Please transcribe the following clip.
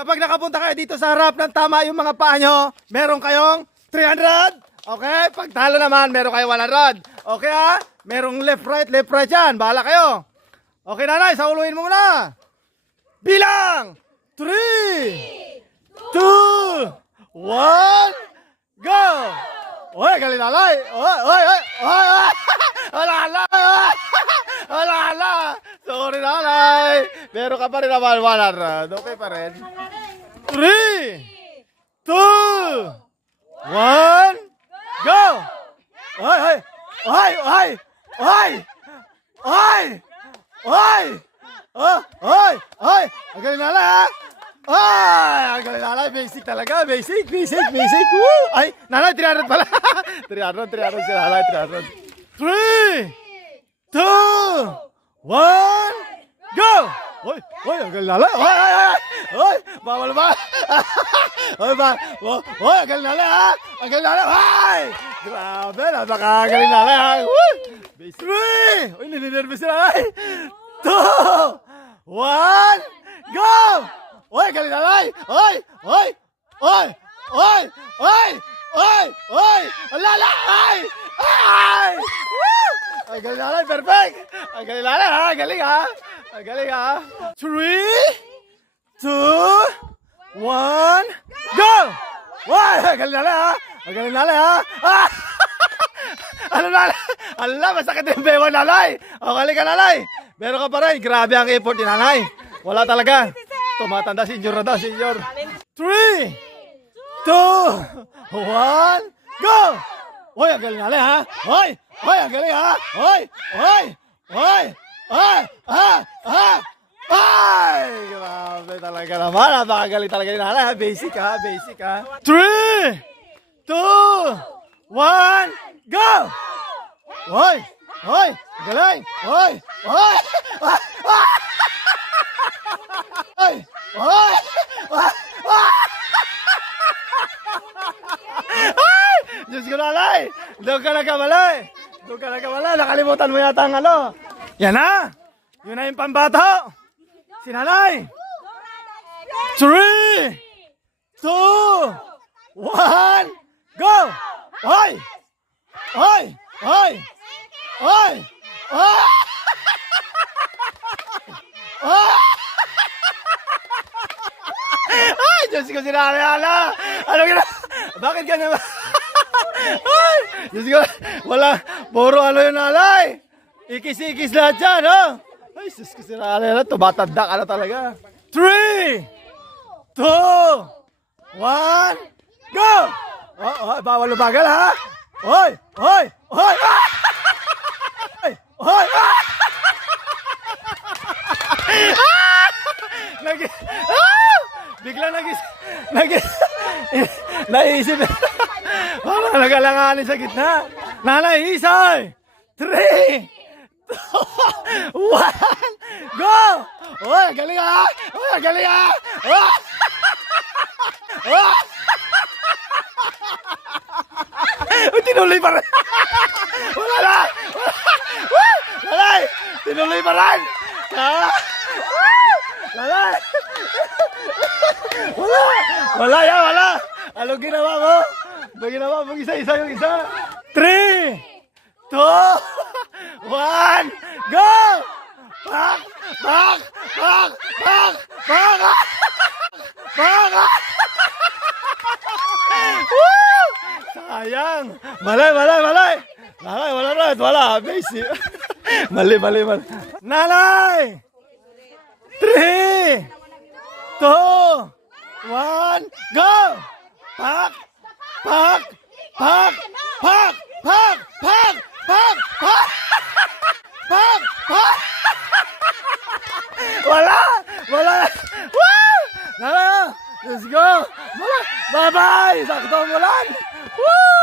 Kapag nakapunta kayo dito sa harap ng tama yung mga paa nyo, meron kayong 300. Okay? Pag talo naman, meron kayong 100. Okay ha? Merong left, right yan. Bahala kayo. Okay, nanay, sauluhin mo muna. Bilang! 3, 2, 1, go! Oy, galing nanay. Oy. Wala. Sorry nanay. Pero ka pa rin naman 100. Okay pa rin. 3, 2, 1, go! Oy! Ang galing nanay ha! Ang galing nanay. Basic talaga. Basic. Woo! Ay, nanay, 300 pala. 300 si nanay, 300. 3, 2, 1, go! Oy, ang galing nanay. Oy, bawal ba? Oy, ang galing nanay ha! Ang galing nanay. Ay! Grabe, napakagaling nanay ha! Woo! 3! Uy, nilinervous si nanay. 2, 1, go! Oy, galing nanay! Oy! Alala! Ay! Woo! Ay, galing nanay, perfect! Ang galing nanay ha! Galing ha! 3, 2, 1, go! Oy, galing nanay ha! Ang galing nanay ha! Ano nanay? Ala, masakit yung bewa nanay! O, galing ka nanay! Meron ka pa rin. Grabe ang effort ni nanay. Wala talaga. Tumatanda, senior na daw, senior. 3, 2, 1, go! Oy, ang galing nanay ha! Oy, ang galing ha! Oy! Ay! Grabe talaga naman. Napakagaling talaga ni nanay ha. Basic ha. 3, 2, 1, go! Oy! Galing! Oy! Diyos ko nanay! Doon ka nagkamali! Nakalimutan mo yata ang ano. Yan na! Yun na yung pambato! Si nanay! 3, 2, 1, go! Oy! Ay, Diyos ko si nanay ala! Ano gina? Bakit ganyan ba? Ay, Diyos ko, wala, puro ano yung nanay. Ikis-ikis lahat dyan, ha? Ay, Diyos ko si nanay ala, tumatanda ka na talaga. 3, 2, 1, go! Bawal lumagal, ha? Oy! Bigla naisip. Parang nagalanganin sa gitna. Nanay, isay! 3, 2, 1, go! Oy, galing ha! Uy, tinuloy pa rin! Wala na! Nanay! Tinuloy pa rin! Nanay! Wala! Ano ginawa mo? Isa yung isa. 3, 2, 1, go! Pak! Woo! Sayang! Malay! Wala! Basic! Mali! Nanay! 3, 2, 1, go! Pak! Wala! Woo! Nanay! Let's go! Bye-bye! Sakto mo lang! Woo!